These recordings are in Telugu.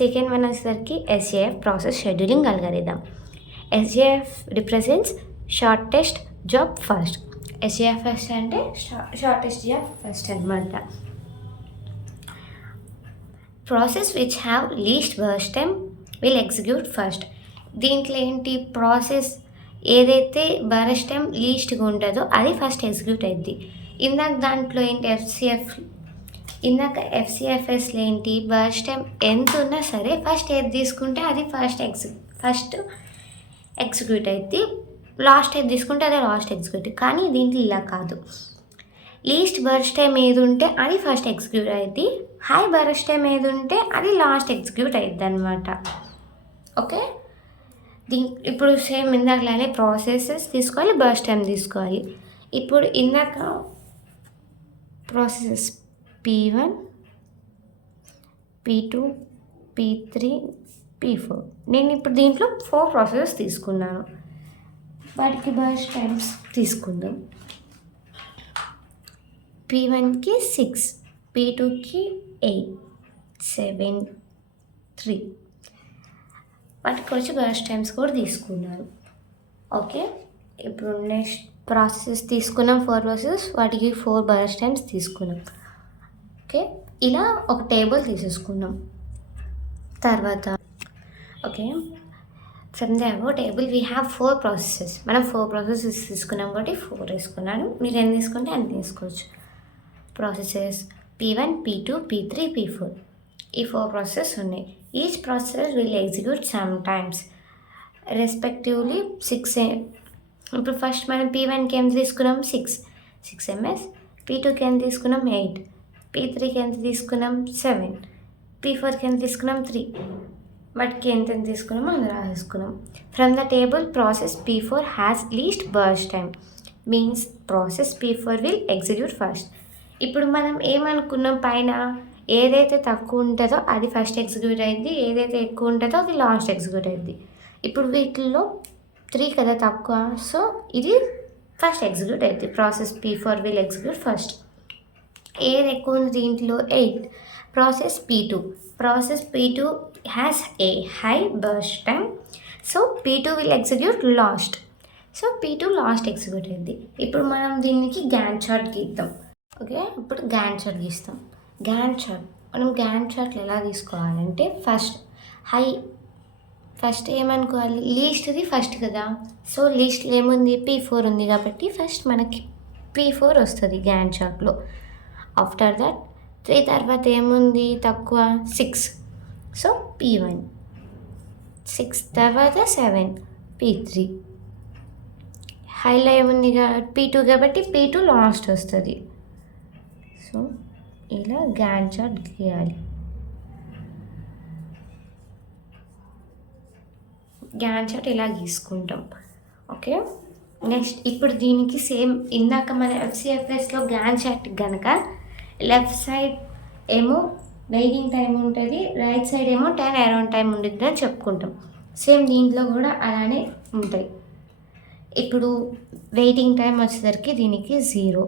సెకండ్ వన్ వచ్చేసరికి SJF process scheduling algorithm. SJF represents shortest job first. SJF first అంటే షార్టెస్ట్ జాబ్ ఫస్ట్ అనమాట. Process which have least burst time will execute first. దీంట్లో ఏంటి, ప్రాసెస్ ఏదైతే బర్స్ట్ టైం లీస్ట్గా ఉంటుందో అది ఫస్ట్ ఎగ్జిక్యూట్ అయింది. ఇందాక దాంట్లో ఏంటి ఎఫ్సిఎఫ్ఎస్లో ఏంటి, బర్స్ట్ టైం ఎంత ఉన్నా సరే ఫస్ట్ ఏది తీసుకుంటే అది ఫస్ట్ ఎగ్జిక్యూట్ అయింది, లాస్ట్ ఏది తీసుకుంటే అదే లాస్ట్ ఎగ్జిక్యూట్. కానీ దీంట్లో ఇలా కాదు, లీస్ట్ బర్స్ట్ టైం ఏది ఉంటే అది ఫస్ట్ ఎగ్జిక్యూట్ అయింది, హై బర్స్ట్ టైం ఏది ఉంటే అది లాస్ట్ ఎగ్జిక్యూట్ అయింది అనమాట. ఓకే, ఇప్పుడు సేమ్ ఇందాకలానే ప్రాసెసెస్ తీసుకోవాలి, బర్స్ట్ టైం తీసుకోవాలి. ఇప్పుడు ఇందాక processes P1, P2, P3, P4. నేను ఇప్పుడు దీంట్లో 4 ప్రాసెసెస్ తీసుకున్నాను, వాటికి బర్స్ట్ టైమ్స్ తీసుకుందాం. P1కి 6, P2కి 8, 7, 3, వాటికి వచ్చి బర్స్ట్ టైమ్స్ కూడా తీసుకున్నాను. ఓకే, ఇప్పుడు నెక్స్ట్ ప్రాసెస్ తీసుకున్నాం, 4 ప్రాసెస్, వాటికి 4 బర్స్ట్ టైమ్స్ తీసుకున్నాం. ఓకే, ఇలా ఒక టేబుల్ తీసేసుకున్నాం. తర్వాత okay, from the above table we have 4 processes. మనం 4 ప్రాసెసెస్ తీసుకున్నాం కాబట్టి 4 వేసుకున్నాను, మీరు ఎన్ని తీసుకుంటే అన్ని తీసుకోవచ్చు. Processes P1, P2, P3, P4, ఈ 4 ప్రాసెసెస్ ఉన్నాయి. Each process will execute some times respectively 6. ఇప్పుడు ఫస్ట్ మనం P1కి ఎంత తీసుకున్నాం, 6 ms. P2కి ఎంత తీసుకున్నాం, 8. P3కి ఎంత తీసుకున్నాం, 7. P4కి ఎంత తీసుకున్నాం, 3. వాటికి ఎంత తీసుకున్నామో అది రాసుకున్నాం. From the table process P4 has least burst time means process P4 will execute first. ఇప్పుడు మనం ఏమనుకున్నాం, పైన ఏదైతే తక్కువ ఉంటుందో అది ఫస్ట్ ఎగ్జిక్యూట్ అయింది, ఏదైతే ఎక్కువ ఉంటుందో అది లాస్ట్ ఎగ్జిక్యూట్ అయింది. ఇప్పుడు వీటిల్లో 3 కదా తక్కువ, సో ఇది ఫస్ట్ ఎగ్జిక్యూట్ అయింది. Process P4 will execute first. ఏది ఎక్కువ ఉంది దీంట్లో, 8. Process P2 has a high burst time, so P2 will execute last. So P2 last execute అయింది. ఇప్పుడు మనం దీనికి గ్యాన్ చార్ట్ గీద్దాం. ఓకే, ఇప్పుడు గ్యాన్ చార్ట్ గీస్తాం. మనం గ్యాన్ చార్ట్లు ఎలా తీసుకోవాలంటే ఫస్ట్ ఏమనుకోవాలి, లీస్ట్ది ఫస్ట్ కదా. సో లీస్ట్లో ఏముంది, P4 ఉంది కాబట్టి ఫస్ట్ మనకి P4 వస్తుంది గ్యాన్ చార్ట్లో. ఆఫ్టర్ దట్ 3 తర్వాత ఏముంది తక్కువ, 6. So P1. 6 తర్వాత 7, P3. హైలో ఏముంది P2 కాబట్టి P2 లాస్ట్ వస్తుంది. సో ఇలా గ్యాన్ చార్ట్ గీయాలి. గ్యాన్ చార్ట్ ఇలా గీసుకుంటాం. ఓకే, నెక్స్ట్ ఇప్పుడు దీనికి సేమ్ ఇందాక మన ఎఫ్సిఎఫ్ఎస్లో గ్యాన్ చార్ట్ కనుక లెఫ్ట్ సైడ్ ఏమో వెయిటింగ్ టైం ఉంటుంది, రైట్ సైడ్ ఏమో టర్న్ అరౌండ్ టైం ఉంటుంది అని చెప్పుకుంటాం. సేమ్ దీంట్లో కూడా అలానే ఉంటాయి. ఇప్పుడు వెయిటింగ్ టైం వచ్చేసరికి దీనికి 0.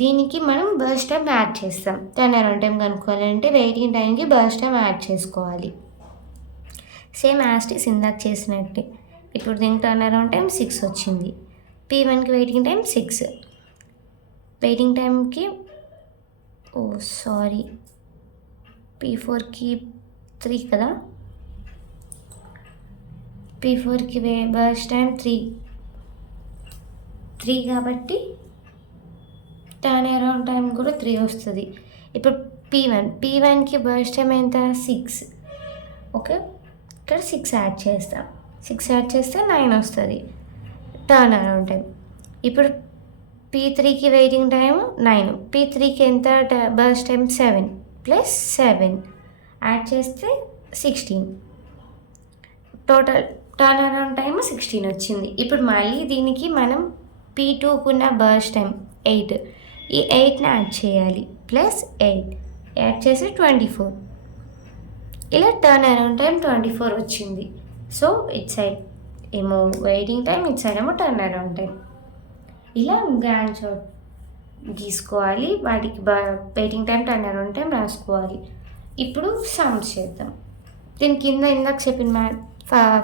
దీనికి మనం బర్స్ట్ టైం యాడ్ చేస్తాం. టర్న్ అరౌండ్ టైం కనుక్కోవాలంటే వెయిటింగ్ టైంకి బర్స్ట్ టైం యాడ్ చేసుకోవాలి. సేమ్ యాస్టిస్ ఇందాక చేసినట్టే. ఇప్పుడు దీనికి టర్న్ అరౌండ్ టైం 6 వచ్చింది. P1కి వెయిటింగ్ టైం 6. వెయిటింగ్ టైంకి P4కి 3 కదా, P4కి బర్స్ట్ టైం 3 కాబట్టి టర్న్ అరౌండ్ టైం కూడా 3 వస్తుంది. ఇప్పుడు P1కి బర్స్ట్ టైం ఎంత, 6. ఓకే, ఇక్కడ 6 యాడ్ చేస్తాం. 6 యాడ్ చేస్తే 9 వస్తుంది టర్న్ అరౌండ్ టైం. ఇప్పుడు P3కి వెయిటింగ్ టైం 9. P3కి ఎంత బర్స్ట్ టైం, 7 + 7 యాడ్ చేస్తే 16. టోటల్ టర్న్ అరౌండ్ టైం 16 వచ్చింది. ఇప్పుడు మళ్ళీ దీనికి మనం P2కున్న బర్స్ట్ టైం 8. ఈ 8ని యాడ్ చేయాలి, +8 యాడ్ చేసి 24. ఇలా టర్న్ అరౌండ్ టైం 24 వచ్చింది. సో ఇట్ సైడ్ ఏమో వెయిటింగ్ టైం, ఇట్ సైడ్ ఏమో టర్న్ అరౌండ్ టైం. ఇలా గ్యాన్ చార్ట్ గీసుకోవాలి, వాటికి waiting time turn around time రాసుకోవాలి. ఇప్పుడు సమ్స్ చేద్దాం. దీని కింద ఇందాక చెప్పిన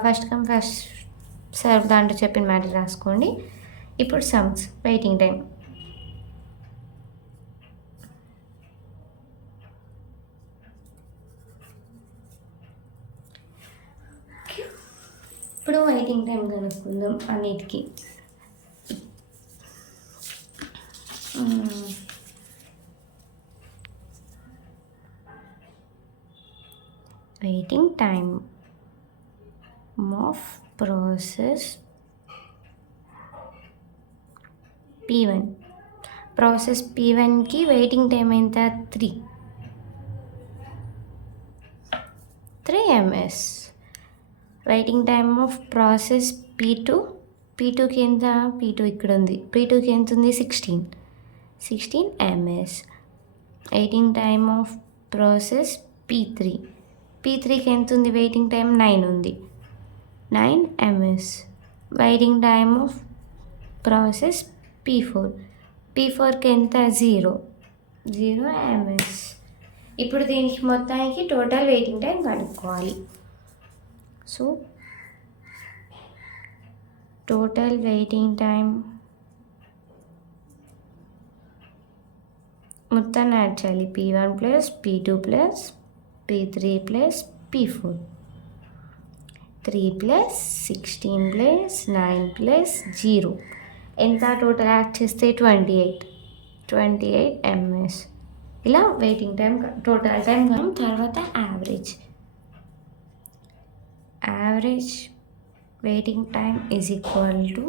ఫస్ట్ కమ్ ఫస్ట్ సర్వ్ దాంట్లో చెప్పిన మ్యాటర్ రాసుకోండి. ఇప్పుడు సమ్స్ వెయిటింగ్ టైం. ఇప్పుడు వెయిటింగ్ టైం కనుక్కుందాం అన్నిటికీ. Waiting time of process P1. Process P1కి వెయిటింగ్ టైం ఎంత? 3 ms. Waiting time of process P2కి ఎంత? P2 ఇక్కడ ఉంది. P2కి ఎంత ఉంది? 16 ms. Waiting time of process P3కి ఎంత ఉంది? వెయిటింగ్ టైం 9 ఉంది. 9 ms. Waiting time of process P4కి ఎంత? 0 ms. ఇప్పుడు దీనికి మొత్తానికి టోటల్ వెయిటింగ్ టైం కనుక్కోవాలి. సో టోటల్ వెయిటింగ్ టైం మొత్తాన్ని యాడ్ చేయాలి. P1 plus P2 plus P3 plus P4. 3 plus 16 plus 9 plus 0 ఎంత? టోటల్ యాడ్ చేస్తే 28 ms. ఇలా వెయిటింగ్ టైం టోటల్ టైం మనం తర్వాత average waiting time is equal to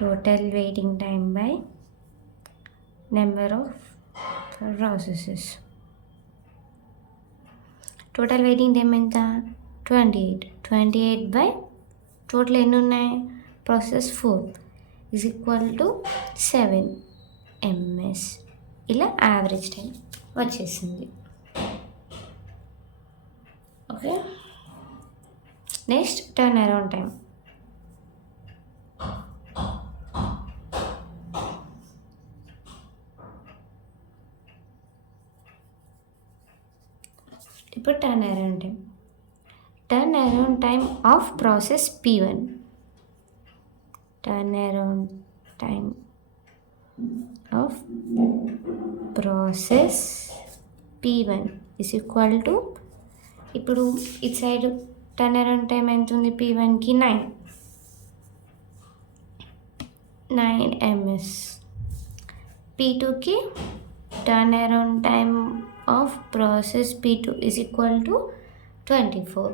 total waiting time by number of processes. Total waiting time ఎంత? 28 బై టోటల్ ఎన్ని ఉన్నాయి? Process 4 is equal to 7 ms. ఇలా యావరేజ్ టైం వచ్చేసింది. Okay, next turn around time. ఇప్పుడు turn around time of process P1. Turn around time of process P1 is equal to, ఇప్పుడు ఇటు సైడ్ టర్న్ అరౌండ్ టైం ఎంత ఉంది? P1కి 9 ms. P2కి turn around time of process P2 is equal to 24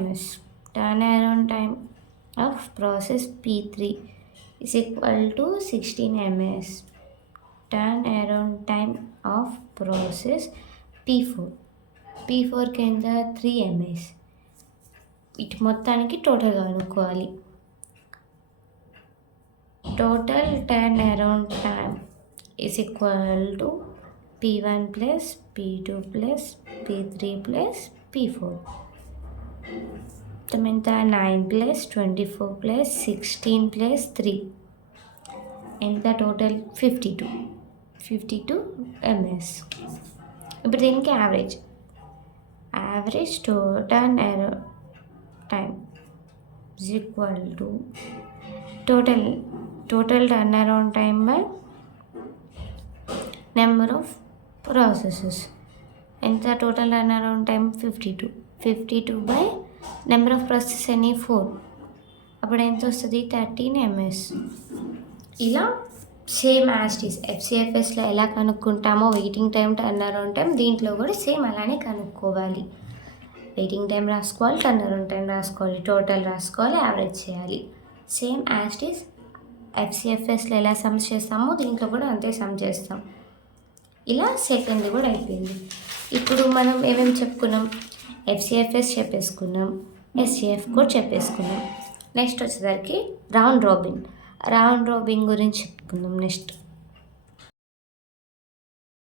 ms. Turn around time of process P3 is equal to 16 ms. Turn around time of process P4కి ఎంత? 3 ms. ఇటు మొత్తానికి టోటల్ కనుక్కోవాలి. Total turn around time is equal to P1 plus P2 plus P3 plus P4. ఎంత? 9 ప్లస్ 24 ప్లస్ 16 ప్లస్ 3 ఎంత? Total 52 ms. ఇప్పుడు దీనికి average turn around time is equal to total turn around time by number of processes. ఎంత? Total turn around time 52 by number of process అని 4. అప్పుడు ఎంత వస్తుంది? 13 ms. ఇలా సేమ్ యాజ్ ఇట్ ఈస్ FCFSలో ఎలా కనుక్కుంటామో waiting time turn around time, దీంట్లో కూడా సేమ్ అలానే కనుక్కోవాలి. వెయిటింగ్ టైం రాసుకోవాలి, టర్న్ అరౌండ్ టైం రాసుకోవాలి, టోటల్ రాసుకోవాలి, యావరేజ్ చేయాలి. సేమ్ యాజ్ ఇట్ ఈస్ FCFSలో ఎలా సమ్స్ చేస్తామో దీంట్లో కూడా అంతే సమ్ చేస్తాం. ఇలా సెకండ్ కూడా అయిపోయింది. ఇప్పుడు మనం ఏమేమి చెప్పుకున్నాం? FCFS చెప్పేసుకున్నాం, SCF కూడా చెప్పేసుకున్నాం. నెక్స్ట్ వచ్చేసరికి రౌండ్ రాబిన్ గురించి చెప్పుకుందాం నెక్స్ట్.